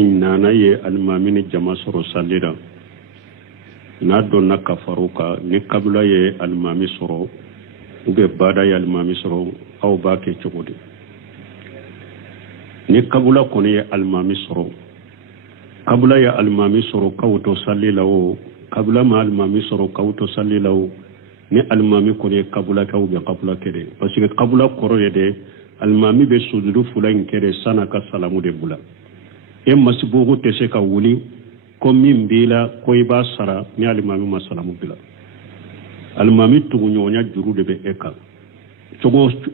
nana ye almamini jama soro salira na donna kafaruka ni kabila ye almami soro ube bada ye almami soro aw ba ke cogodi ni kabila koni ye almami soro kabila ye almami soro kawto salila o kabila ma almami soro kawto salila o ni almami koni ye kabila ka ube kabila kede parce que kabila koro ye de almami be sujudu fulain kede sana ka salamu de bula e masibugu tese ka wuli ko min bila ko iba sara ni alimami masalamu bila alimami tugu nyonya juru de be eka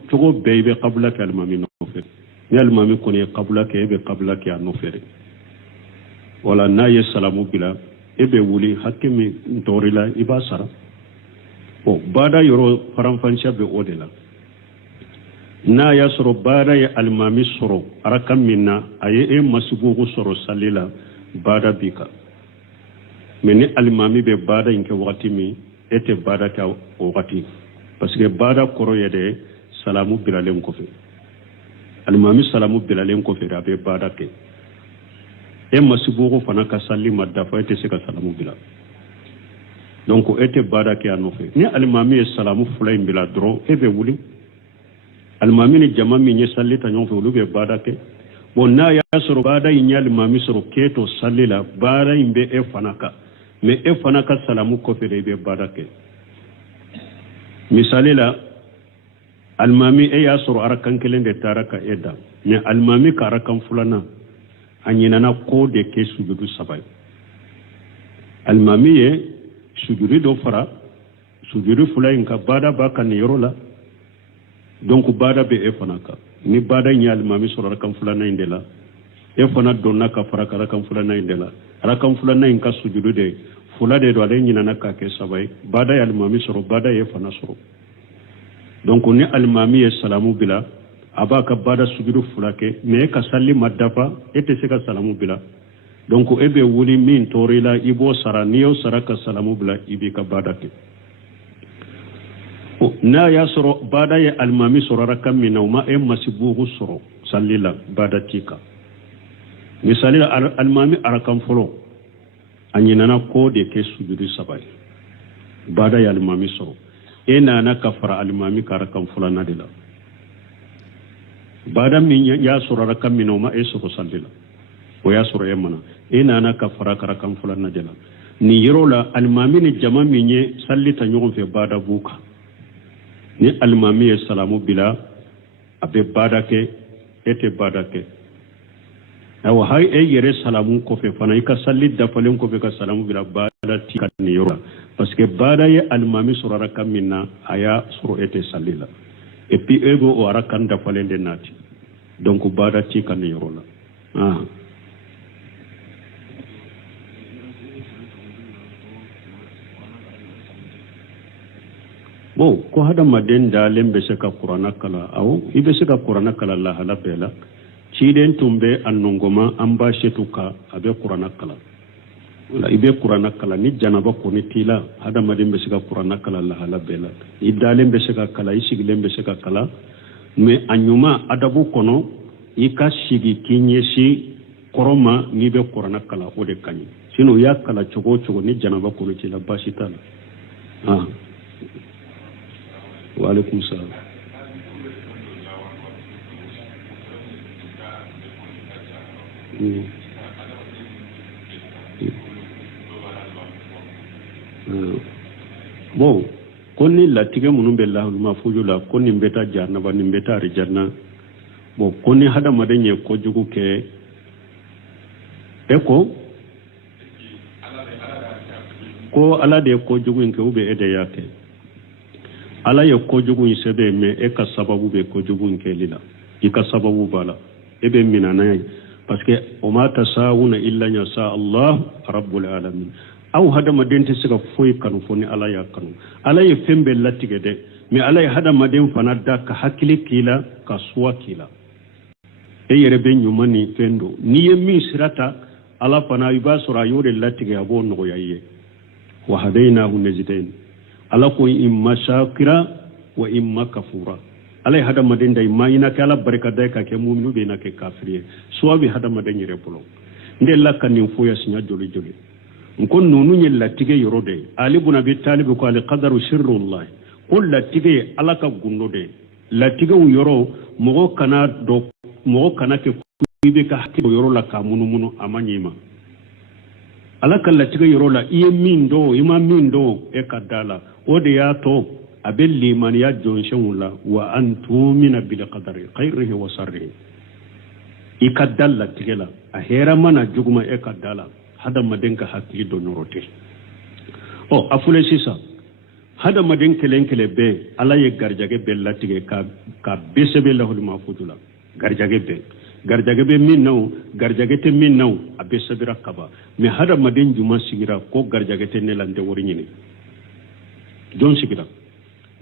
cogo bebe qabla ka alimami no fe ni alimami ko ni qabla ke be qabla ke no fere wala na ye salamu bila e be wuli hakimi ntorila iba sara o bada yoro faranfansha be odela na ya soro bada ya almami soro arakan minna aye e masibugu soro salila bada bika meni almami be bada inke wakati mi ete bada ka wakati parce que bada koro yede salamu bilalem ko fe almami salamu bilalem ko fe abe bada ke e masibugu fana ka salli madafa ete se ka salamu bila donc ete bada ke anofe ni almami salamu fulay bila dro ebe wuli almami ni jama mi nye salli ta nyonfe ulube bada ke bon na ya soro bada inya almami soro keto salli la bada imbe e fanaka me e fanaka salamu kofere be bada ke misali la almami e ya soro arakan kelen de taraka eda me almami ka arakan fulana anyina na ko de ke sujudu sabai almami ye sujudu do fara sujudu fulay nka bada baka ni yorola donc bada be e fanaka ni bada nyal mami soro rakam fulana indela e fana donna ka faraka rakam fulana indela rakam fulana inka sujudu de fulade do ale nyina naka ke sabai bada yal mami soro bada e fana soro donc ni al mami e salamu bila abaka bada sujudu fulake me ka salli madafa ete se ka salamu bila donc e be wuli min torila ibo sara niyo saraka salamu bila ibi ka bada ke na ya soro bada ya almami soro rakam mina uma e masibugu soro sallila bada tika misali almami arakam folo anyinana ko de ke sujudu sabai bada ya almami soro e nana kafara almami karakam folo nadila bada min ya soro rakam mina uma e soro sallila o ya soro emana e nana kafara karakam folo nadila ni yerola almami ni jama minye sallita nyogon fe bada buka ni almami ye salamu bila abe bada ke ete bada ke awa hay e yere salamu ko fe fana ika salli dafalen ko fe ka salamu bila bada tika ni yoro parce que bada ye almami surara kamina aya suru ete sallila et puis ego o arakan dafalen de nati donc bada tika ni yoro la bo ko hada maden dalen be se ka qur'ana kala aw ibe se ka qur'ana kala la hala bela ciden tumbe annongoma amba shetuka abe qur'ana kala wala ibe qur'ana kala ni janaba ko ni tila hada maden be se ka qur'ana kala la hala bela idalen be se ka kala isigilen be se ka kala me anyuma adabu kono ika sigi kinyesi koroma ni be qur'ana kala o de kanyi sino ya kala chogo ni janaba ko ni tila basitala Waalaikum salam. Bon, koni latige munun be lahul mafuju la koni mbeta janna ba mbeta rijanna. Bon, koni hada madenye ko jugu ke eko ko ala de ko jugu nke ube ede yake. ala ye kojugu sebe me e ka sababu be kojugu kelila ika sababu bala ebe minana parce que o ma tasawuna illa ya sa Allah rabbul alamin aw hada madente sika foy kanu foni ala ya kanu ala ye fembe latige de me ala ye hada maden fana da ka hakili kila ka suwa kila e yere be nyumani fendo ni ye mi sirata ala fana iba sura yore latige abo no yaye wa hadainahu najdain ala ko imma shakira wa imma kafura alay hada maden day mayina kala barka day ka ke mu'minu be na ke kafiri so bi hada maden yere polo ndella kanin foya sinya joli joli nkon nunu nye latige yorode ali ibn abi talib ko al qadaru sirrullah qul latige alaka gunnode latige yoro mogo kana ke kuibe ka hakki yoro la ka munu amanyima alaka latige yoro la iye mindo ima mindo e kadala ode ya to abel liman ya jonshenula wa antumina bil qadari khairihi wa sarrihi ikadalla tigela a hera mana juguma e kadala hada madenka hakki do norote o afule sisa hada maden kelenkele be ala ye garjage bella tige ka besebe lahul mafudula garjage be min naw garjage te min naw abesabira kaba me hada maden juma sigira ko garjage te nelande wori nyini don sigira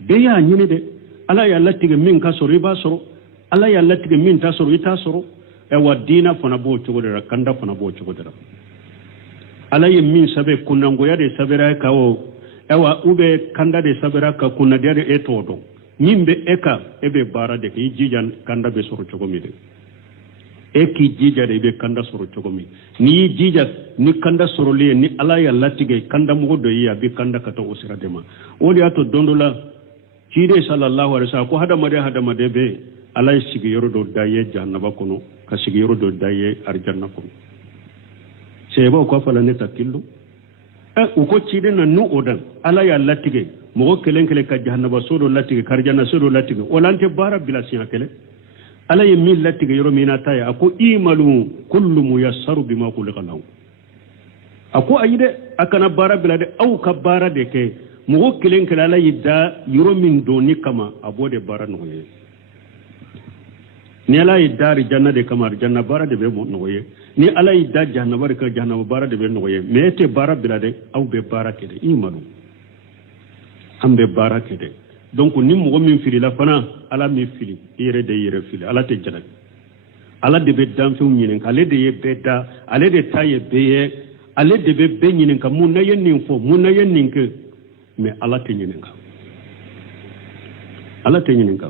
be ya nyini de ala ya latige min ka soro ba soro ala ya latige min ta soro ita soro e wadina fana bo chogodera kanda fana bo chogodera ala ye min sabe kunango ya de sabera ka o ewa ube kanda de sabera ka kunna de etodo nyimbe eka ebe bara de ki jijan kanda be soro chogomi de eki jija de be kanda soro chogomi ni jija ni kanda soro le ni ala ya latige kanda mo do ya be kanda kata osira de ma odi ato dondola kide sallallahu alaihi wasallam ko hada made be ala sigi yorodo daye jannaba kono ka sigi yorodo daye arjanna kono sebo ko fala ne takillu uko cide na nu odan ala ya latige mo kelen ka jannaba sodo latige karjanna sodo latige olante bara bila siya kele ala ye min latige yoro mina taya ako imalu kullu muyassaru bima khuliqa lahu ako ayide akana bara bila de au ka bara de ke mo kelen ala yidda yoro min doni kama abode bara no ye ni ala idari janna de kamar janna bara de be noye ni ala idda jahannaba ka jahannaba bara de be noye mete bara bilade aw be bara kede imanu ambe bara kede donc ni mo min fili la fana ala mi fili yere de yere fili ala te jala ala de be dan fu nyinen kale de ye beda ale de taye be ale de be nyinen ka mun na yen fo mun na yen ke mais ala te nyinen ka ala te nyinen ka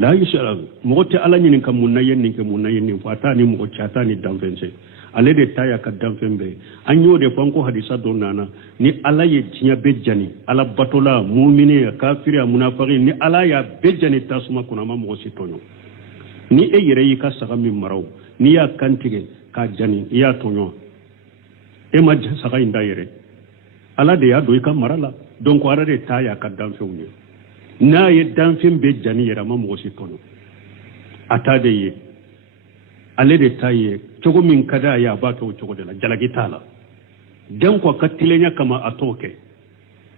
la yusara mogote ala nyinin kam mun nayen nin fata ni mo chata ni danfense ale de taya ka danfembe anyo de fanko hadisa don nana ni ala ye tinya bejani ala batola mu'mini kafiri munafiqi ni ala ya bejani tasuma kuna ma mo sitonyo ni e yere yi ka saga min maraw ni ya kantige ka jani ya tonyo e ma saga inda yere ala de ya do ka marala donc ara de taya ka danfembe na ye danfin be jani yera ma mo sitonyo atade ye ale de taye cogo min kada ya ba to cogo de la jalagi tala den ko katilenya kama atoke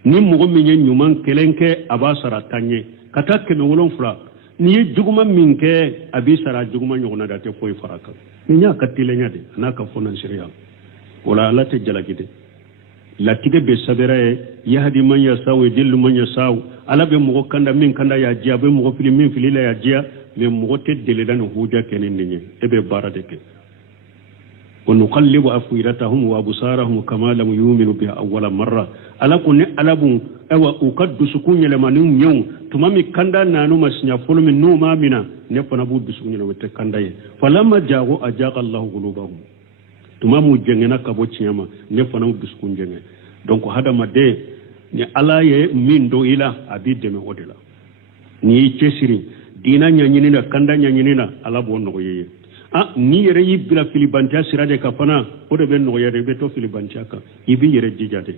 ni mo min ye nyuman kelenke abasara tanye kata ke no wolon fura ni ye juguma min ke abisara juguma nyona da te foy faraka ni nya katilenya de na ka fonan shari'a wala ala te jalagi de la tige be sabera yahdi man yasaw dillu man yasaw ala be mo kanda min kanda ya jia be mo fili min fili la ya jia me mo te dele dan huja kenen ni ebe barade ke wa nuqallibu afiratahum wa absarahum kama lam yu'minu bi awwala marra ala kunni alabu awa ukaddu sukunya le manun nyaw tumami kanda nanu masnya fulmi no mamina ne fana bu bisunya le te kanda ye falamma ja'u ajaqa allah qulubahum tumamu jengena kabo chiyama ne fana bu bisunya jenge donc hadama de ni ala ye min do ila abide me odela ni cesiri dina nyanyinina kanda nyanyinina ala bo no yeye ni yere yibila filibantia sirade ka fana o de ben no yere be to filibantia ka ibi yere jijade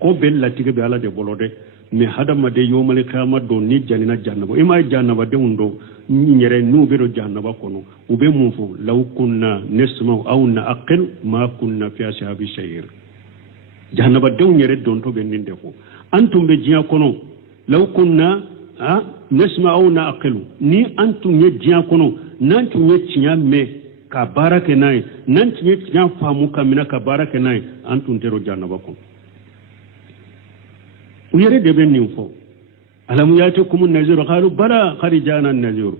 ko bel latige be ala de bolode me hadama de yomale kama do ni janina jannabo ima jannaba de undo nyere nu be do jannaba kono ube munfu law kunna nasma aw na aqil ma kunna fi ashabi shayr jahannaba dew nyere don to be ninde fo antum be jiya kono law kunna nasma aw na aqilu ni antum ye jiya kono nan tun ye tinya me ka barake nay nan tun ye tinya famu kamina ka barake nay antum tero jahannaba kono uyere de ben ninfo alam yatukum an-nazir qalu bala kharijana an-nazir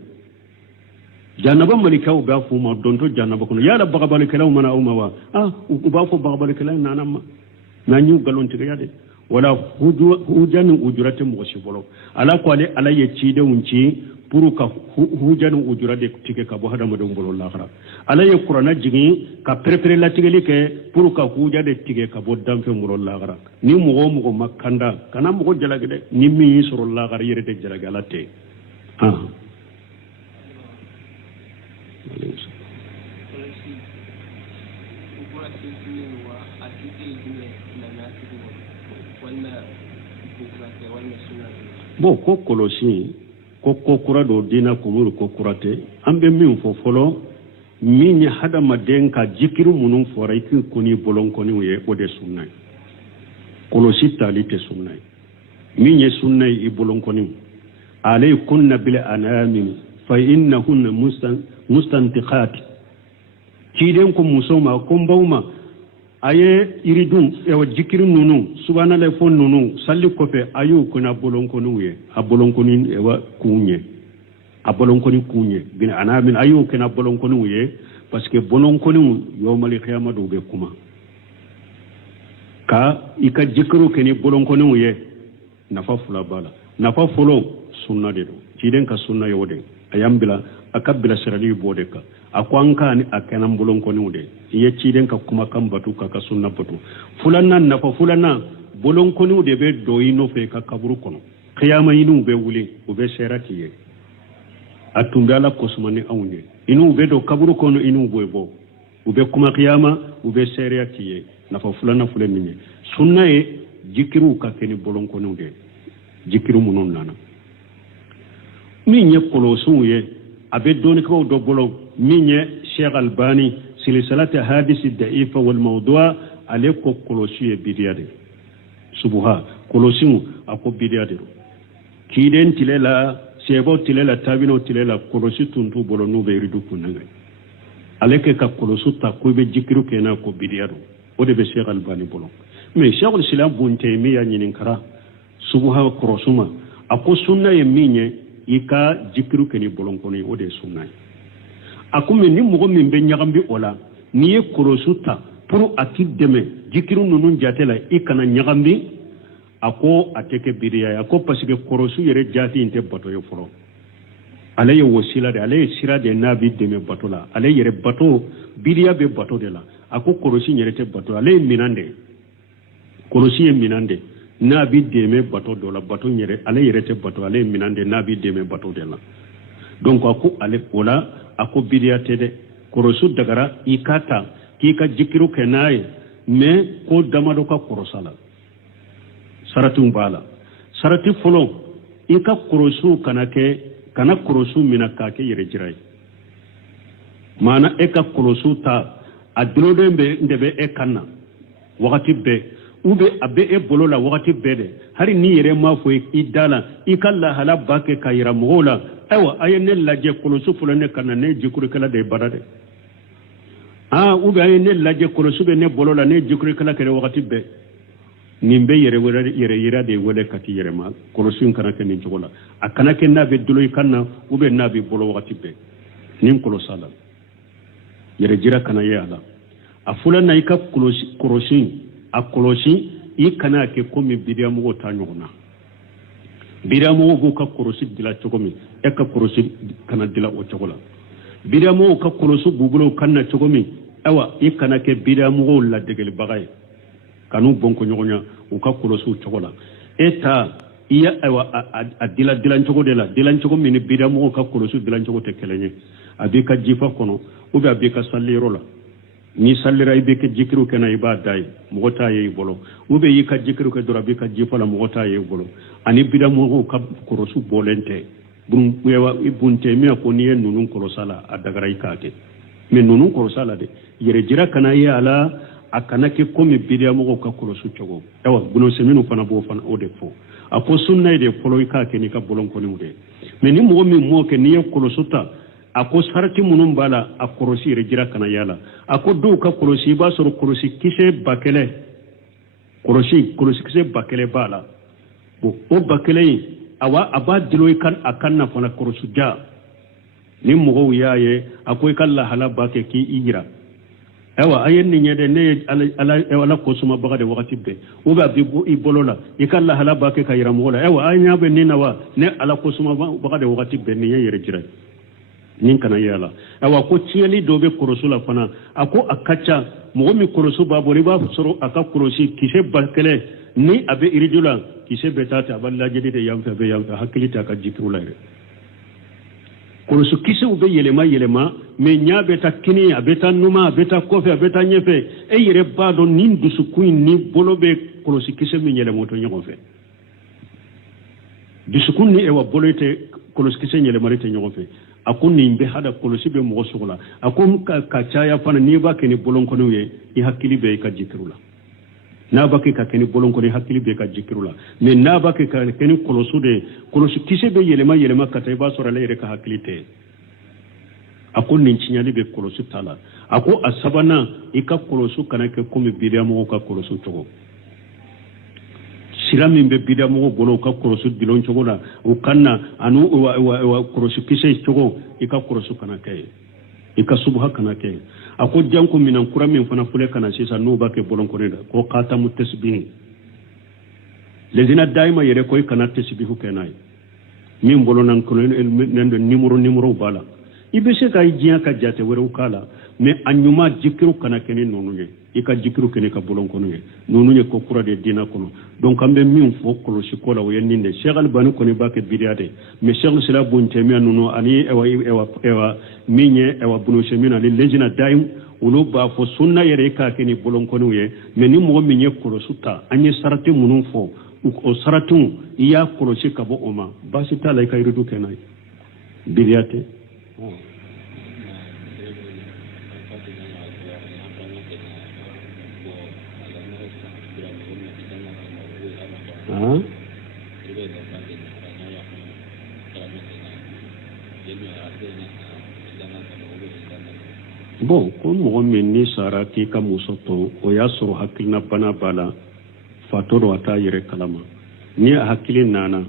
jahannaba malikaw ba fu ma don to jahannaba kono ya la bagabal kalaw mana umawa ba fu bagabal kalaw nanama nanyu galon tiga yade wala hujan ujurate mo sibolo ala ko ale ala ye ci de unci pour ka hujanu ujura de tike ka bo hada mo dum bolo lakhara ala ye qur'ana jigi ka prepare la tigeli ke pour ka huja de tike ka bo dam fe mo lakhara ni mo makanda kana mo jalage de ni mi soro lakhara yere de jalage ala te ha bo ko kolosi ko kura do dina kumuru ko kurate ambe min fo folo min hada maden ka jikiru munun fora iki koni bolon koni we o de sunnay kolosi tali te sunnay min ye sunnay i bolon koni alaykunna bil anami fa innahunna mustantiqat kiden ko musoma ko mbawma aye iridun ewa jikiru nunu subhanallah fon nunu salli ko fe ayu kuna bolon koni we a bolon koni ewa kunye a bolon koni kunye bin anamin ayu kuna bolon koni we parce que bolon koni yo mali khiyama do be kuma ka ika jikiru keni bolon koni we nafa fula bala nafa folo sunna de do kiden ka sunna yode ayambila akabila sirali bode ka akwanka ni akanan bolon koni ude ye ciden ka kuma kan batu ka sunna batu fulana nafa fulana bolon koni ude be doyino fe ka kaburu kono qiyama inu be wuli o be serati ye atundala kosmani awnye inu be do kaburu kono inu boybo o be kuma qiyama o be serati ye nafa fulana fulani sunna ye jikiru ka keni bolon koni ude jikiru munon nana min ye kolosun ye abe doni ko do bolon minye Sheikh Albani silsilati hadisi da'ifa wal mawdu'a aleko kolosi e bidiyade subuha kolosimu ako bidiyade kiden tilela sebo tilela tabino tilela kolosi tuntu bolo no be ridu kunanga aleke ka kolosu ta ko be jikiru kena ko bidiyado o de be Sheikh Albani bolo mais Sheikh al-Islam bun taymiya nyinin kara subuha korosuma ako sunna ye minye ika jikiru keni bolon koni o de sunna akumi ni mogo min be nyagambi ola ni ye korosuta pour ati deme jikiru nunun jatela ikana nyagambi ako ateke bidiya ako parce que korosu yere jati inte bato yo foro ale ye wasila de ale ye sira de nabi deme bato la ale yere bato bidiya be bato de la ako korosi yere te bato ale minande korosi ye minande nabi deme bato do la bato yere ale yere te bato ale minande nabi deme bato de la donc ako ale ola ako bidiya tede korosu dagara ikata kika jikiru kenaye me ko damado ka korosala saratu bala sarati folo ika korosu kana korosu minaka ke yere jirai mana eka korosu ta adrodo ndebe ekanna wakati be ube abe e bolola wakati bede hari ni yere mafo idala ikalla hala bake kayira mola ewa ayene laje kolosu fulane kana ne jikuru kala de barade ube ayene laje kolosu be ne bolola ne jikuru kala kere wakati be nimbe yere de wele kati yere ma kolosu kana ke nin jogola akana ke na be dulo kana ube na be bolo wakati be nin kolosala yere jira kana ye ala afulana ika kolosi a kolosi ikana ke komi bidiamu go ta nyogona bidiamu go ka korosi dila chogomi e ka korosi kana dila o chogola bidiamu ka korosu bubulo kana chogomi awa ikana ke bidiamu go la degel bagay kanu bonko nyogonya o ka korosu chogola eta iya awa adila dilan chogo de la dilan chogo mini bidiamu go ka korosu dilan chogo te kelenye abika jifa kono ubi abika salliro la ni sallira ibe ke jikiru kana ibadai mogota ye bolo ube yika jikiru ke dora bika jifala mogota ye bolo ani bida mo ka korosu bolente bun wewa ibunte mi ko ni nunun korosala adagara ikate me nunun korosala de yere jira kana ye ala akana ke komi bida mo ka korosu chogo ewa buno seminu fana bo fana ode fo apo sunna de folo ikake ni ka bolon ko ni mude me ni mo mi mo ke ni korosuta ako sarati munun bala a korosi rejira kana yala ako do ka korosi ba soro korosi kise bakele korosi kise bakele bala o bakele awa aba diloy kan akanna fana korosu ja ni mugo yaye ako kala hala bake ki ijira ewa ayen ni nyede ne ala ko suma baga de wakati be o ba bi ibolola ikalla hala ba ke kayira mola ewa anya be ni nawa ne ala ko suma baga de wakati be ni yere jira nin kana yala ewa ko tieli do be korosula fana ako akacha mo mi korosu ba bori ba soro aka korosi kise bakele ni abe iridula kise betata balla jedi de yamfa be yamfa hakilita ka jikrula re korosu kise ube yelema me nya beta kini abeta numa abeta kofe abeta nyefe e yere bado nin dusukun ni bolobe korosu kise mi yelemo to nyofe dusukun ni ewa bolote korosu kise yelema te nyofe akun ni be hada korosu be mo sugula akun ka chaya fana ni ba keni bolon kono ye i hakili be ka jikrula na ba ke ka keni bolon kono hakili be ka jikrula me na ba ke ka keni korosu kise be yelema kata ba sora le ka hakilite ako nin cinyali be kolosu tala ako asabana ika kolosu kana ke komi bidiamo ka kolosu togo siramin be bidiamo bolo ka kolosu dilon togo na o kanna anu wa kolosu kise togo ika kolosu kana ke ika subha kana ke ako janko minan kuramin fana fule kana sisa no ba ke bolon koreda ko kata mutasbih lezina daima yere koy kana tasbihu kenai min bolonan ko nendo numero bala ibe se ka jiya ka jate wore ukala me anyuma jikiru kana kene nonunye ika jikiru kene ka bolon kono ye nonunye ko kura de dina kono donc ambe min fo kolo sikola wo yenninde Cheikh Albani ko ne bake bidiyade me Cheikh Sila bonte mi anuno ani ewa minye ewa bunu shemina le lejina daim ulo ba fo sunna yere ka kene bolon kono ye me ni mo minye kolo suta anye sarate munun fo o saratun iya kolo sikabo oma basi tala ka yrudu kenai bidiyate bon ko mo min ni sara ki ka musoto o ya suru hakilna bana bala fatoro ata yere kalama ni hakilin nana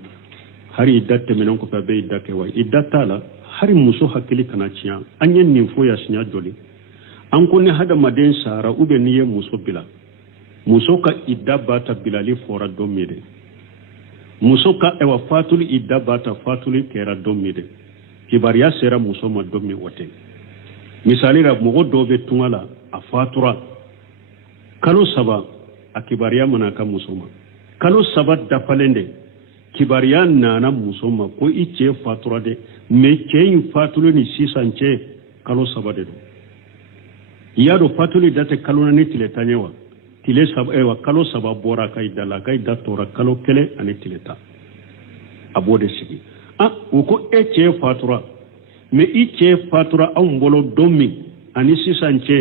hari idatte minon ko fa be idake wa idatala hari muso hakili kana ciya anyen nin fo ya sinya doli an ko ne hada maden sara ube ni ye muso bila muso ka idda bata bilali fora domide muso ka ewa fatuli idda bata fatuli kera domide kibariya sera muso ma domi wote misali ra mogo dobe tungala a fatura kalo saba akibariya mana ka muso ma kalo saba dafalende kibariya nana muso ma ko ice fatura de me keyin fatulu ni sisance kalo saba de do yado fatuli date kalo na ni tiletanyewa tile saba ewa kalo saba bora kai dala kai datora kalo kele ani tileta abode sigi uko ece fatura me ice fatura an bolo domi ani sisance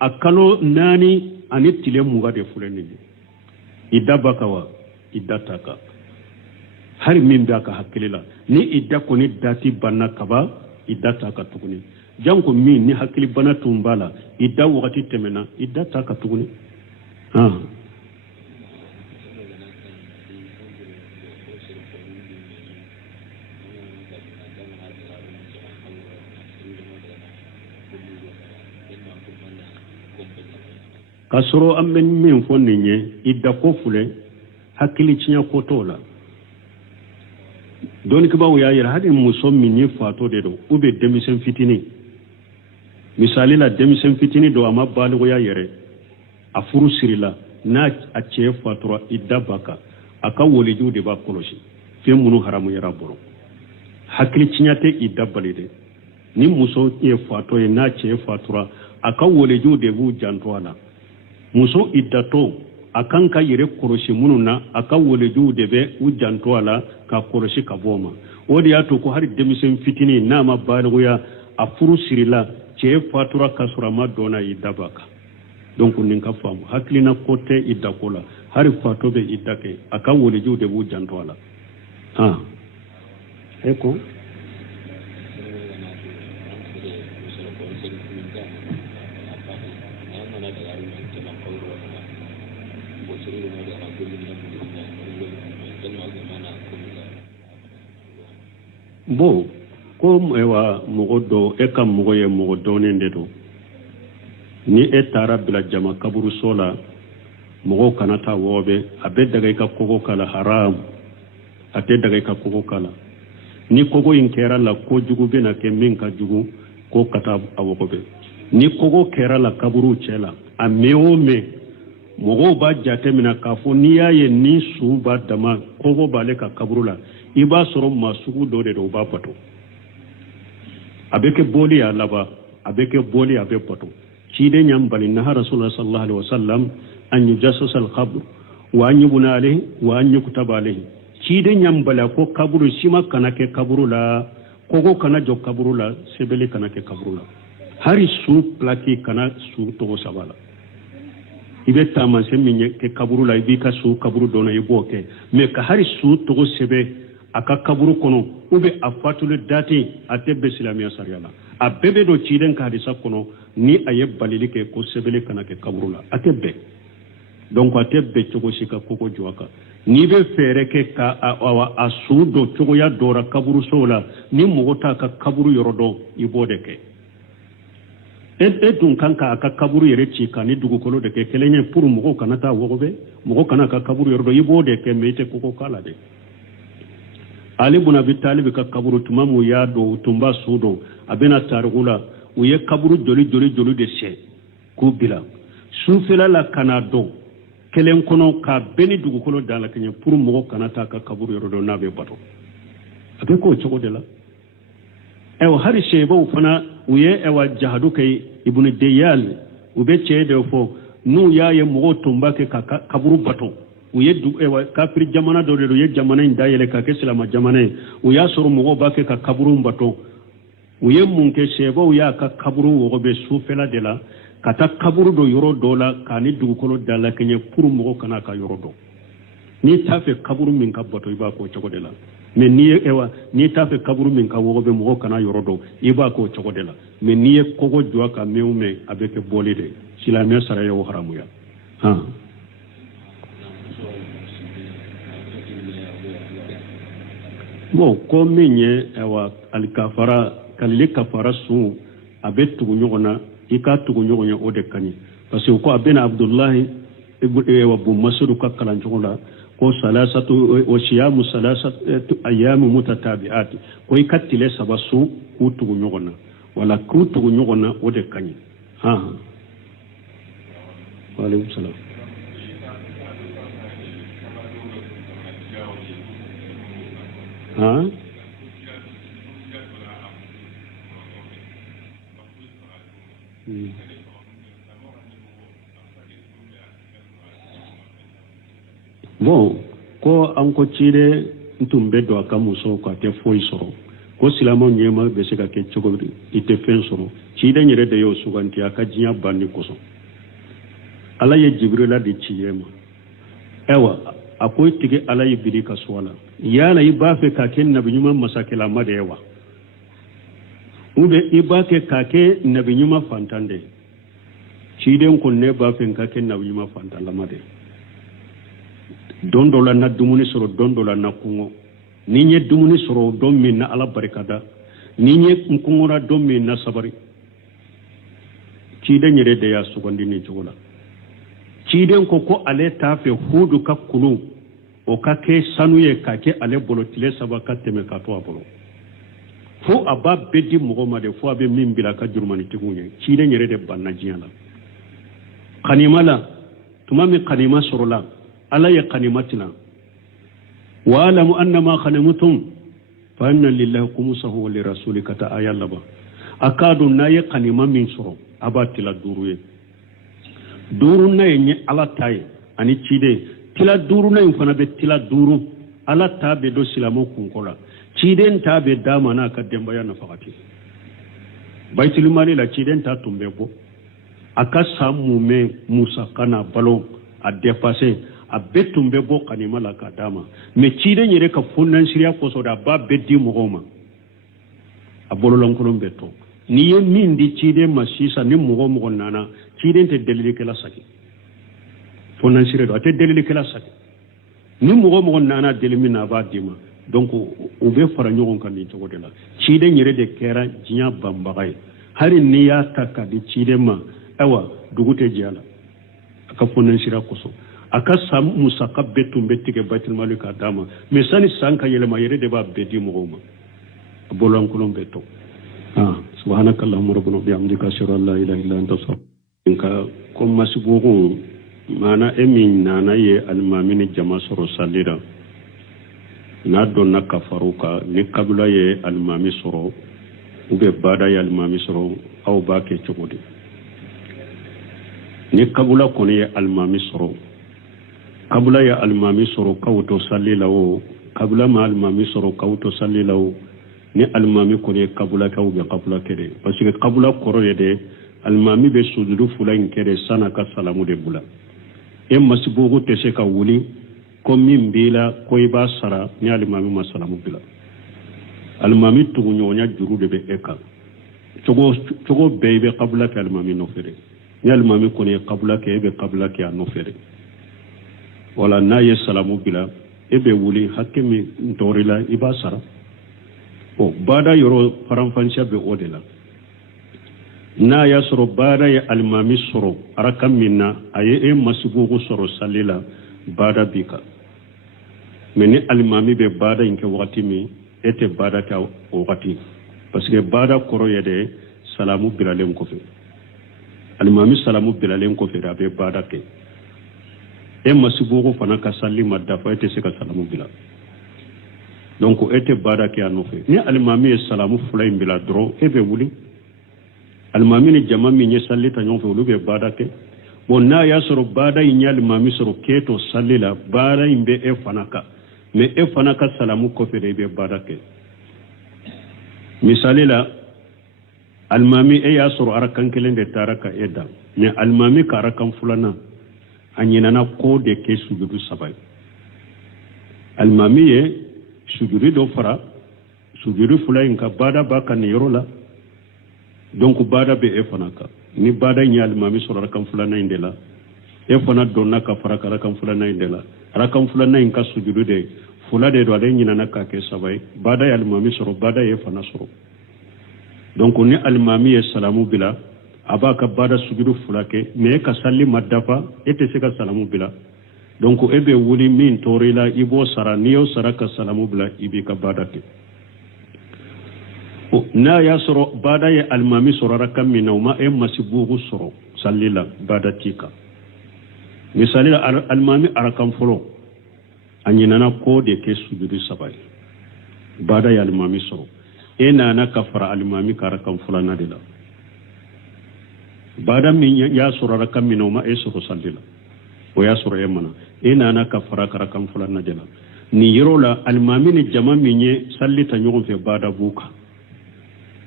a kalo nani ani tile muga de fulani idaba kawa idataka hari min ba ka hakilila ni idda ko ni dati banna kaba idataka tuguni janko min ni hakili bana tumbala idda wakati temena idataka tuguni kasoro amben min fonninye idda ko fule hakili cinya ko tola doni ko bawo ya yira hadin musom min ni fato de do ube demisen fitini misali la demisen fitini do amma balu ya yere a furu sirila na a ce fatura idda baka aka wole jude ba koloshi fe munu haramu yara boro hakili cinya te idda balide ni muso e fato e na ce fatura aka wole jude bu jantwala muso iddato akan ka yere koroshi mununa aka wole jude be ujanto ala ka koroshi ka boma wodi yato ko har demisen fitini na ma balgoya a furu sirila ce fatura kasura ma dona idabaka donc nin ka famu haklina kote idakola har fato be idake aka wole jude bu janto ala eko bo ko ewa mogodo e kam mogoye mogodo nende do ni e taara bila jama kaburu so la mɔgɔw kana taa wɔɔbɛ a bɛ daga i ka kogo kala haram a tɛ daga i ka kogo kala ni kogo in kɛra la kojugu bɛ na kɛ min ka jugu ko ka taa a wɔgɔbɛ ni kogo kɛra la kaburu cɛ la a mɛn o mɛn mɔgɔw b'a jate minɛ k'a fɔ n'i y'a ye ni su b'a dama kogo b'ale ka kaburu la i b'a sɔrɔ maa sugu dɔ de don u b'a bato a bɛ kɛ bɔli a laban a bɛ kɛ bɔli a bɛ bato ciden ɲan bali naha rasulullah sallallahu alaihi wasallam an yujassasa al-qabr wa an yubna alayhi wa an yuktaba alayhi ciden ɲan bali ko kaburu sima kana kɛ kaburu la kogo kana jɔ kaburu la sebele kana kɛ kaburu la hari su plaki kana su tɔgɔ saba la i bɛ taamansen min kɛ kaburu la i b'i ka su kaburu dɔn i b'o kɛ mais ka hari su tɔgɔ sɛbɛ a ka kaburu kɔnɔ ou bien a fatule date a tɛ bɛn silamɛya sariya la a bɛɛ bɛ don ciden ka hadisa kɔnɔ ni a ye balili kɛ ko sɛbɛnni kana kɛ kaburu la a tɛ bɛn donc a tɛ bɛn cogo si ka kogo jɔ a kan n'i bɛ fɛɛrɛ kɛ ka a su dɔ cogoya dɔ la kaburu so la ni mɔgɔ t'a ka kaburu yɔrɔ dɔn i b'o de kɛ e dun kan k'a ka kaburu yɛrɛ ci ka ni dugukolo de kɛ kelen ye pour mɔgɔw kana taa wɔgɔbɛ mɔgɔ kana ka kaburu yɔrɔ dɔn i b'o de kɛ mais i tɛ kogo k'a la dɛ Ali ibn Abi Talib ka kaburu tuma mu y'a dɔn u tun b'a su dɔn a bɛna tariku la u ye kaburu joli de sɛ k'u bila sufɛla la kana dɔn kelen kɔnɔ k'a bɛɛ ni dugukolo da la kɛɲɛ pour mɔgɔ kana taa ka kaburu yɔrɔ dɔn n'a bɛ bato a bɛ k'o cogo de la hari sɛbaw fana u ye jahadu kɛ Ibn Diyal u bɛ cɛ de fɔ n'u y'a ye mɔgɔw tun b'a kɛ ka kaburu bato u ye kafiri jamana dɔ de don u ye jamana in dayɛlɛ ka kɛ silama jamana ye u y'a sɔrɔ mɔgɔw b'a kɛ ka kaburu bato u ye mun kɛ sɛbaw y'a ka kaburu wɔgɔbɛ sufɛla de la ka taa kaburu dɔ yɔrɔ dɔ la k'a ni dugukolo da la kɛɲɛ pour mɔgɔ kana ka yɔrɔ dɔn n'i t'a fɛ kaburu min ka bato i b'a k'o cogo de la mais n'i t'a fɛ kaburu min ka wɔgɔbɛ mɔgɔ kana yɔrɔ dɔn i b'a k'o cogo de la mais n'i ye kogo jɔ a kan mɛn o mɛn a bɛ kɛ bɔli de silamɛya sariya y'o haramuya bon ko min ye alikafara kalile kafara sun a bɛ tugu ɲɔgɔn na i ka tugu ɲɔgɔn ye o de ka ɲi parce que ko a bɛna Abdullahi bun Masudu ka kalancogo la ko salasatu o siyamu salasatu ayamu mutatabi'at ko i ka tile saba sun k'u tugu ɲɔgɔn na wala k'u tugu ɲɔgɔn na o de ka ɲi wa alaikum salam bon ko an ko cire tun bɛ don a ka muso ka tɛ foyi sɔrɔ ko silamɛw ɲɛma bɛ se ka kɛ cogo di i tɛ fɛn sɔrɔ ciden yɛrɛ de y'o suganti a ka diɲɛ banni kosɔn ala ye Jibrila de ci ye ma a ko i tigi ala ye biri ka so la yala i b'a fɛ ka kɛ nabi ɲuman masakɛlama de ye wa ou bien i b'a kɛ ka kɛ nabi ɲuman fantan de ciden ko ne b'a fɛ ka kɛ nabi ɲuman fantanlama de don dɔ la na dumuni sɔrɔ don dɔ la na kɔngɔ ni n ye dumuni sɔrɔ don min na ala barikada ni n ye kɔngɔra don min na sabari ciden yɛrɛ de y'a sugandi nin cogo la ciden ko ale t'a fɛ Hudu ka kulu o ka kɛ sanu ye ka kɛ ale bolo tile saba ka tɛmɛ ka to a bolo fo a b'a bɛɛ di mɔgɔ ma de fo a bɛ min bila a ka jurumanitigiw ye ciden yɛrɛ de banna diɲɛ la kanima la tuma min kanima sɔrɔla ala ye kanima tina wa alamu annama khanimtum fa anna lillahi khumsahu wa lirasuli ka ta aya laban a k'a dɔn n'a ye kanima min sɔrɔ a b'a tila duuru ye duuru na ye ala ta ye ani ciden tila duuru na in fana bɛ tila duuru ala ta bɛ don silamɛw kunko la ciden ta bɛ d'a ma n'a ka denbaya nafagati Baitul Mali la ciden ta tun bɛ bɔ a ka san mumɛ musaka n'a balo a dépassé a bɛɛ tun bɛ bɔ kanima la ka d'a ma mais ciden yɛrɛ ka fondansiriya kosɔn a b'a bɛɛ di mɔgɔw ma a bololankolon bɛ to n'i ye min di ciden ma sisan ni mɔgɔ nana ciden tɛ delilikɛla saki fondansiriya don a tɛ delilikɛla saki ni mɔgɔ nana deli min na a b'a di ma donc u bɛ fara ɲɔgɔn kan nin cogo de la ciden yɛrɛ de kɛra diɲɛ banbaga ye hali n'i y'a ta ka di ciden ma awa dugute jala aka fonen sira koso aka sam musaka betum betike baitul malika dama mais sani sanka yelema yere de ba bedi mogoma bolon kulon beto subhanakallahumma rabbana bihamdika ashhadu an la ilaha illa anta astaghfiruka kom masibugo mana emin nana ye almamini jama soro salira na donna kafaruka ni kabula ye almami soro ube bada ye almami soro aw ba ke cogodi ni kabula koni ye almami soro kabula ye almami soro kawto sallilawo kabula ma almami soro kawto sallilawo ni almami koni ye kabula ka ube kabula kede parce que kabula koro ye de almami be sujudu fula in kede sana ka salamu de bula e masibugu tese ka wuli ko min bila ko iba sara ni almami masalamu bila almami tugu nyonya juru de be eka cogo bebe kabula ke almami no fere ni almami koni kabula ke be kabula ke no fere wala na ye salamu bila ebe wuli hakemi ntorila iba sara o bada yoro faranfansha be odela na ya soro bada ya almami soro arakam minna aye masibugu soro salila bada bika meni almami be bada inke wakati mi ete bada ka wakati parce que bada koro yede salamu bilalem ko fe almami salamu bilalem ko fe rabe bada ke masibugu fana ka salli madafa ete se ka salamu bila donc ete bada ke anofe ni almami salamu fulay bila dro ebe wuli almami ni jama mi nye salli ta nyonfe ulu be bada ke bon na ya soro bada inya almami soro keto salli la bada imbe fanaka me fanaka salamu ko fe be bada ke misali la almami ya soro arakan kelen de taraka eda ne almami ka arakan fulana anyina na ko de ke sujudu sabai almami ye sujudu do fara sujudu fulay nka bada baka ni yorola donc bada be fanaka ni bada nya almami soro arakan fulana indela fana donna ka fara arakan fulana indela arakan fulana inka sujudu de fulade do ade nyina na ka ke sabai bada ya almami soro bada ye fana soro donc ni almami ye salamu bila abaka bada sujudu fulake me ka salli madafa ete se ka salamu bila donc ebe wuli min torila ibo sara niyo sara ka salamu bila ibi ka bada ke na ya soro bada ye almami soro rakam minawma masibugu soro sallila bada tika misali almami arakam folo anyinana ko de ke sujudu sabai bada ya almami soro nana kafara almami karakam fulana de la bada min ya soro rakam minawma soro sallila o ya soro mana nana kafara karakam fulana de la ni yirola almami ni jama minye sallita nyogon fe bada buka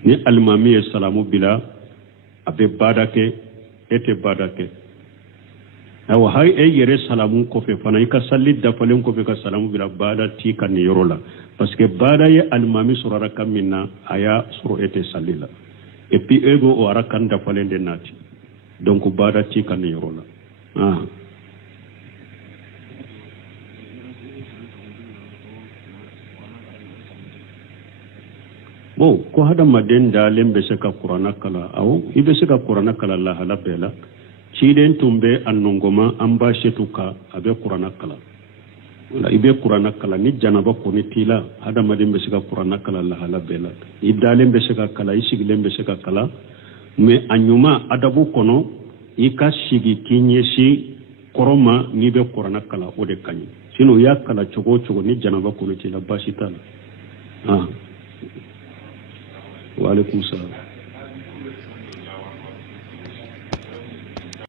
ni almami salamu bila abe bada ke ete bada ke awa hay yere salamu ko fe fana ka salli da falen ko fe ka salamu bila bada ti kan yorola parce que bada ye almami surara kamina aya suru ete sallila et puis ego o arakan da falen de nati donc bada ti kan yorola ko hada maden da lembe se ka qur'ana kala aw ibe se ka qur'ana kala la hala bela ciden tumbe annongoma amba shetuka abe qur'ana kala wala ibe qur'ana kala ni janaba ko ni tila hada maden be se ka qur'ana kala la hala bela idale be se ka kala isigi lembe se ka kala me anyuma adabu kono ika sigi kinyesi koroma ni be qur'ana kala o de kanyi sino ya kala chogo ni janaba ko ni tila basitala wa alaikum salam